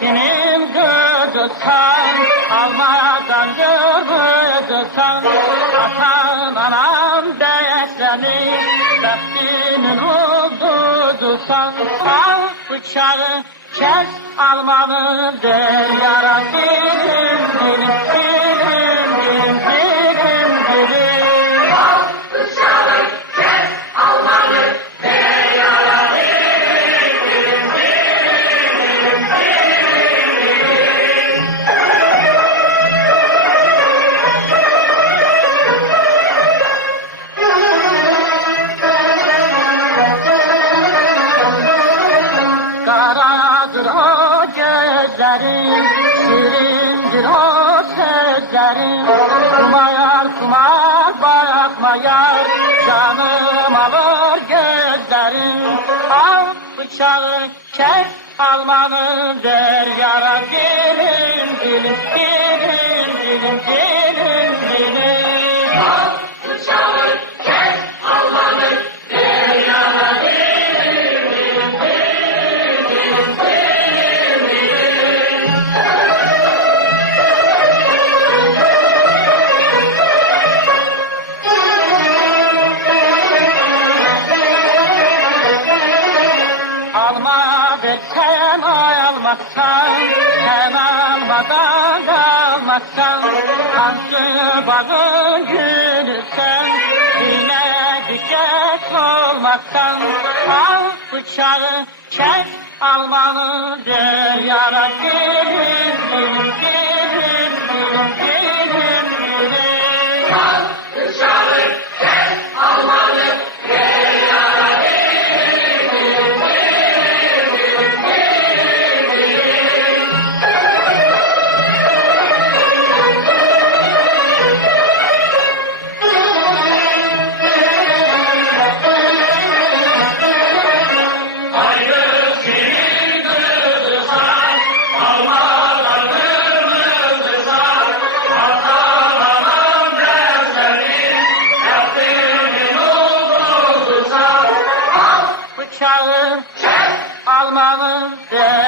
kimin kızısan, almadan yürüdüsen. Atan anam beslemiş, bektinin oldudusan. Al bıçağı kes, almanı der yara. Dilim dilim dilim dilim dilim dilim. Al bıçağı kes, almanı der yara. Dilim dilim dilim dilim dilim. Karadır o gözlerin, şirindir o sözlerin. Kumayar kumar bakmayar, canım alır gözlerin. Al bıçağı kes, almanı ver yara. Dilim dilim dilim dilim dilim dilim. Al bıçağı kes, almanı der yara. Dilim dilim dilim dilim dilim dilim. Alma ver sen almazsan, sen almadan kalmazsan. Hansız bağın gülü sen, yine düşecek olmazsan. Al bıçağı kes, almanı der yara. Dilim dilim dilim dilim dilim dilim. Al bıçağı kes, almanı der yara. Dilim dilim dilim dilim dilim dilim. Ayrı senin kızısan, almadan kırmızısan. Atan anam dersenin, bektinin oldusan. Al Bıçağı kes, almanı der